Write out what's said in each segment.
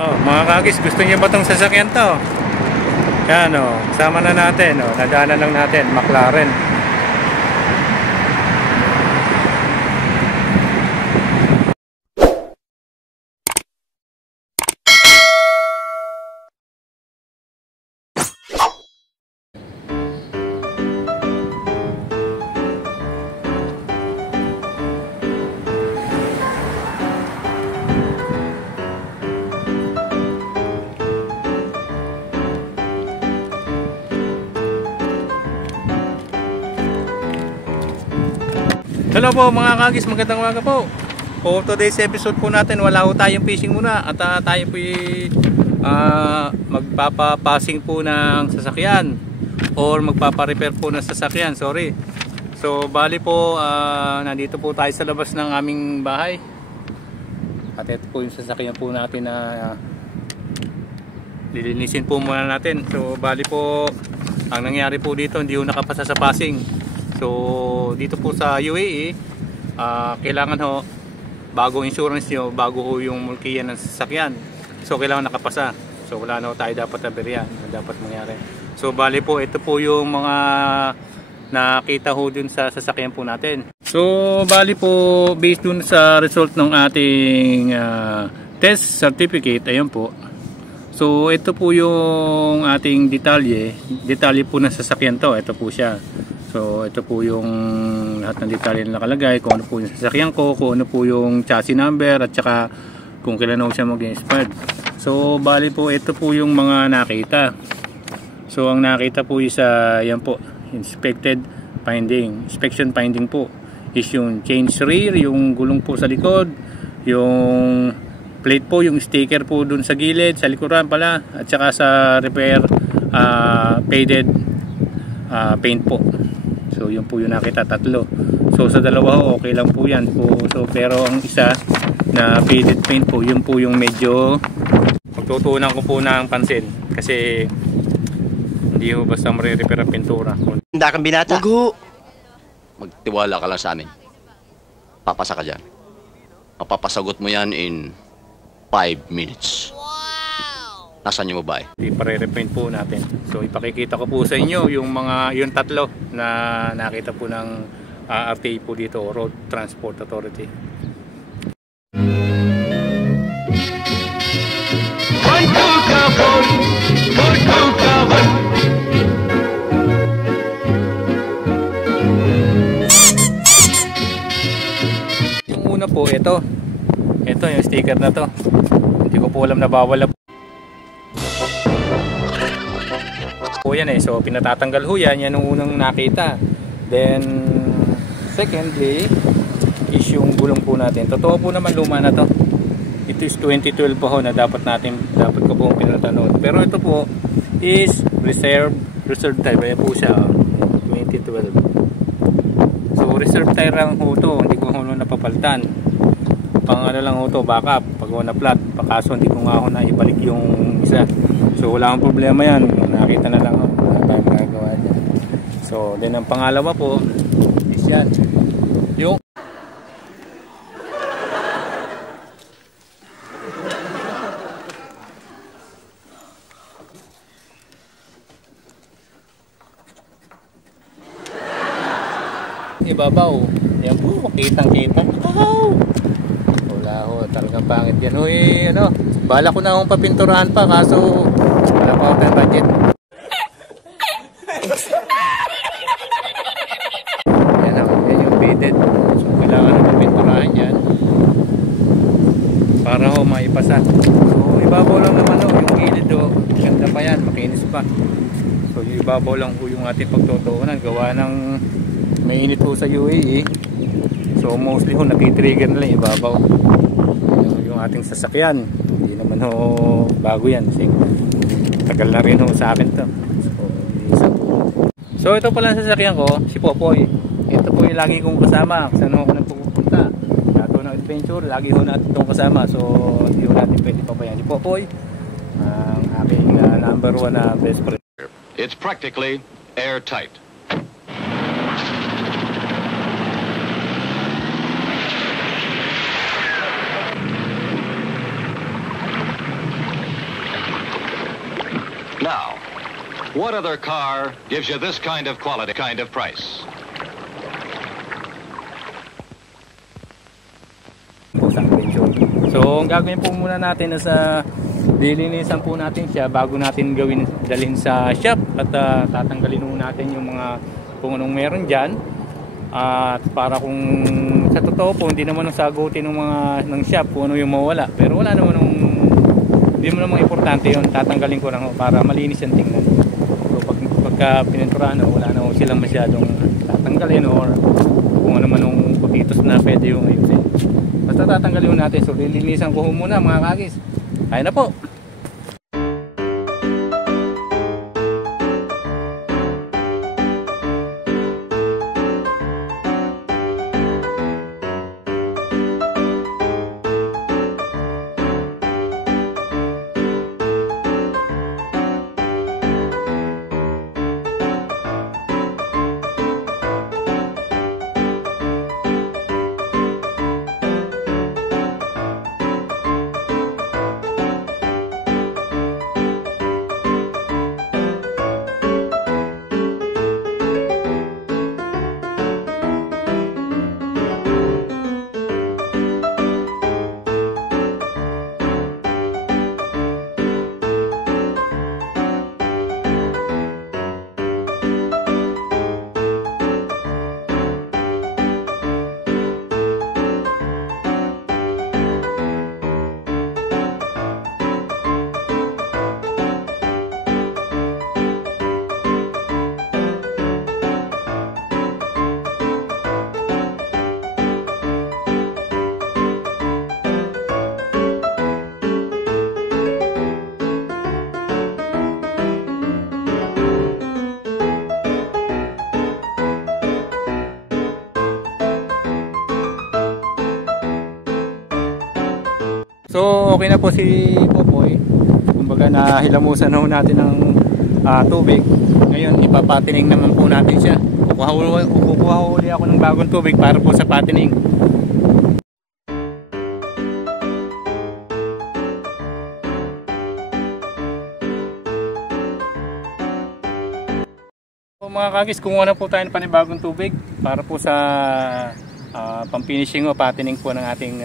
Oh, mga kagis, gusto niyo ba tong sasakyan to? Yan o, sama na natin o, nadaanan lang natin, McLaren. Hello po mga kagis, magandang umaga po. For today's episode po natin, wala po tayong fishing muna at tayo po magpapapassing po ng sasakyan or magpaparepair po ng sasakyan, sorry. So bali po, nandito po tayo sa labas ng aming bahay. At ito po yung sasakyan po natin na lilinisin po muna natin. So bali po, ang nangyari po dito, hindi po nakapasa sa passing. So dito po sa UAE, kailangan ho bago insurance nyo, bago ho yung mulkiyan ng sasakyan, so kailangan nakapasa. So wala na ho tayo dapat aberya, dapat mangyari. So bali po, ito po yung mga nakita ho dun sa sasakyan po natin. So bali po, based dun sa result ng ating test certificate, ayun po. So ito po yung ating detalye po ng sasakyan to. Ito po siya. So ito po yung lahat ng detalye na nakalagay, kung ano po yung sasakyan ko, kung ano po yung chassis number, at saka kung kailan ako siya mag-expired. So bali po, ito po yung mga nakita. So ang nakita po is yan po, inspection finding po is yung change rear, yung gulong po sa likod, yung plate po, yung sticker po dun sa gilid, sa likuran pala, at saka sa repair faded paint po. So yun po yung nakita, tatlo. So sa dalawa okay lang po yan po. So pero ang isa na faded paint po, yun po yung medyo pagtutunan ko po ng pansin, kasi hindi ho basta mare-repair ang pintura. Hindi kang binata. Magtiwala ka lang sa amin. Papasa ka dyan. Mapapasagot mo yan in 5 minutes. Nasaan yung babae? Ipare-repaint po natin. So ipakikita ko po sa inyo yung tatlo na nakita po ng RTA po dito, Road Transport Authority. Yung una po, ito yung sticker na to. Hindi ko po alam na bawal po yan So pinatatanggal ho yan yung unang nakita. Then secondly is yung gulong po natin. Totoo po naman, luma na to. Ito is 2012 po na dapat ko po pinatanood. Pero ito po is reserve type. Ayan po siya, 2012. So reserve type lang ho to, hindi ko ho napapalitan. Pang ano lang ho to, backup pag na flat. Pakaso hindi ko nga ho na ibalik yung isa. So wala akong problema yan, nakita na lang ho, wala tayong magagawa dyan. So then ang pangalawa po is yan, yung ibabaw. Yan po, kitang-kita. Wala ho, talagang pangit yan. Uy, bala ko na akong papinturahan pa, kaso wala pa ako tayong budget. Yan yung faded. So kailangan na papinturahan yan para ho maipasa. So ibabaw lang naman yung gilid ganda pa yan, makinis pa. So yung ibabaw lang yung ating pagtutuunan, gawa ng mainit po sa UAE. So mostly ho natitrigger na lang ibabaw yung ating sasakyan. Hindi naman ho bago yan, kasi tagal na rin ho sa akin to. So ito pala ang sasakyan ko, si Popoy. Ito po yung lagi kong kasama saan ho ako nagpupunta. Lato ng adventure, lagi ho natin itong kasama. So hindi ho natin pwede pabayaan ni Popoy, ang aking number 1 na best friend. It's practically airtight. Now, what other car gives you this kind of quality, kind of price? So, ang gagawin po muna natin is lilinisan po natin siya bago natin dalhin sa shop at tatanggalin muna natin yung mga kung anong meron dyan. At para kung sa totoo po hindi naman sagutin ng shop kung ano yung mawala, pero wala naman hindi mo namang importante yun, tatanggalin ko lang para malinis yung tingnan. So pagka pininturahan wala na silang masyadong tatanggalin or kung ano man yung putitos na pwede yung ayusin. Basta tatanggalin natin. So lilinisan ko muna mga kagis. Kaya na po. So okay na po si Popoy. Kumbaga nahilamusan na natin ng tubig. Ngayon ipapatining naman po natin siya. Kukuha uli ako ng bagong tubig para po sa patining. So, mga kagis, kumuha na po tayo ng panibagong tubig para po sa pang-finishing o patining po ng ating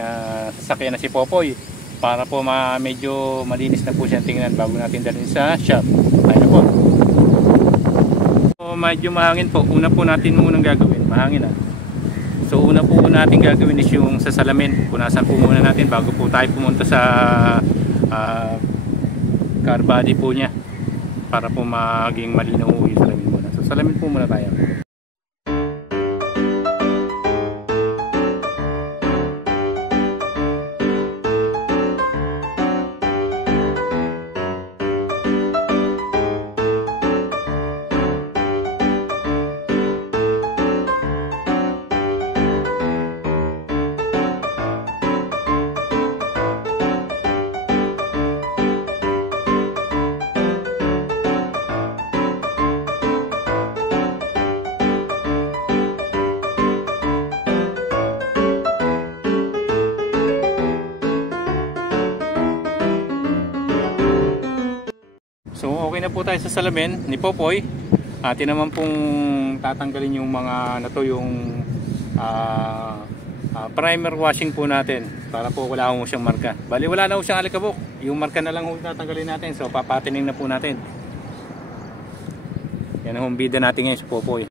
sasakyan na si Popoy. Para po medyo malinis na po siya tingnan bago natin dalhin sa shop. Ayun na po. So, medyo mahangin po. Una po natin munang gagawin. Mahangin na. So una po natin gagawin is yung sa salamin. Punasan po muna natin bago po tayo pumunta sa car body po niya. Para po maging malinaw yung salamin muna. So salamin po muna tayo. So okay na po tayo sa salamin ni Popoy. Atin naman pong tatanggalin yung mga yung primer washing po natin para po wala ho siyang marka. Bali wala na ho siyang alikabok. Yung marka na lang ho tatanggalin natin. So papatining na po natin. Yan ang bida natin ngayon si Popoy.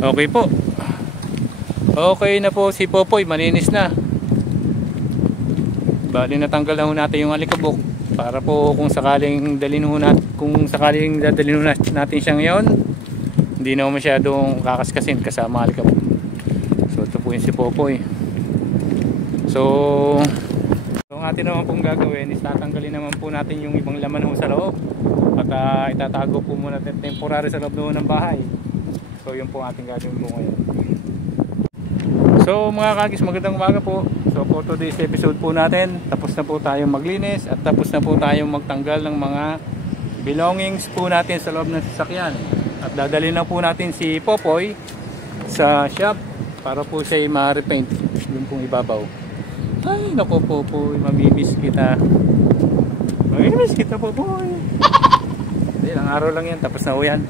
Okay po. Okay na po si Popoy, malinis na. Bali natanggal na ho natin yung alikabok para po kung sakaling dadalhin natin siya ngayon, hindi na masyadong kakaskasin kasama alikabok. So ito po yung si Popoy. So ang atin naman pong gagawin is tatanggalin naman po natin yung ibang laman ho sa loob at itatago po muna temporary sa loob ng bahay. So yun po ating gagawin po ngayon. So mga kagis, magandang umaga po. So for today's episode po natin, tapos na po tayong maglinis at tapos na po tayong magtanggal ng mga belongings po natin sa loob ng sasakyan. At dadalhin na po natin si Popoy sa shop para po siya ma-repaint yung pong ibabaw. Ay naku Popoy, mamimiss kita. Mamimiss kita Popoy. Ilang araw lang yan, tapos na ho yan.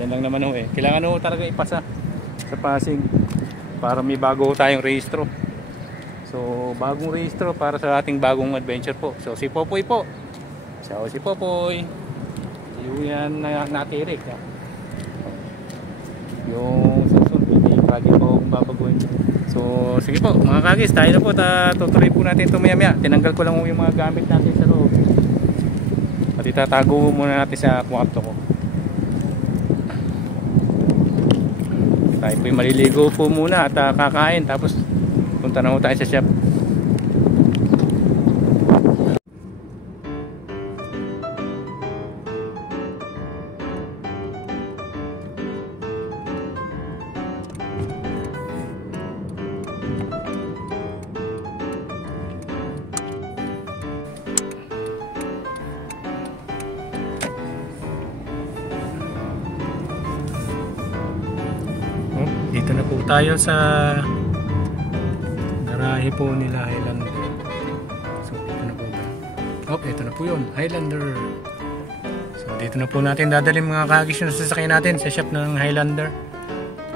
Yan lang naman ho eh. Kailangan ho talaga ipasa sa passing para may bago tayong rehistro. So bagong rehistro para sa ating bagong adventure po. So si Popoy po. So si Popoy. Yung yan na natirik. Yung susunod hindi lagi po babaguhin. So sige po mga kagis, tayo na po. Tutuloy po natin ito maya maya. Tinanggal ko lang yung mga gamit natin sa loob. At itatago muna natin sa kwarto ko. Tayo po yung maliligo po muna at kakain, tapos punta na po tayo sa shop. Dito na po tayo sa garahe po nila Highlander. So dito na po ba? Oh, ito na po yun, Highlander. So dito na po natin dadalhin mga kagis yung sasakyan natin sa shop ng Highlander.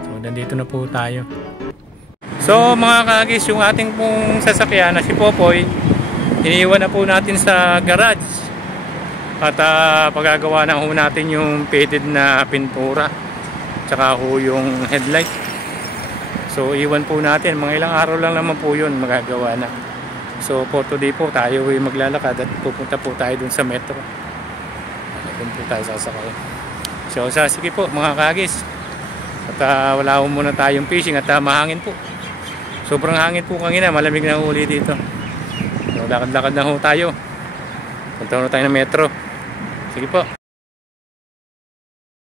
So nandito na po tayo. So mga kagis, yung ating pong sasakyan na si Popoy, iniiwan na po natin sa garage. At pagagawa na po natin yung faded na pintura tsaka ho yung headlight. So iwan po natin, mga ilang araw lang naman po yun magagawa na. So for today po tayo ay maglalakad at pupunta po tayo dun sa metro. Doon po tayo sasakay. So sige po mga kagis. At wala po muna tayong fishing at mahangin po. Sobrang hangin po kanina, malamig na uli dito. So lakad-lakad na ho tayo. Punta na tayo ng metro. Sige po.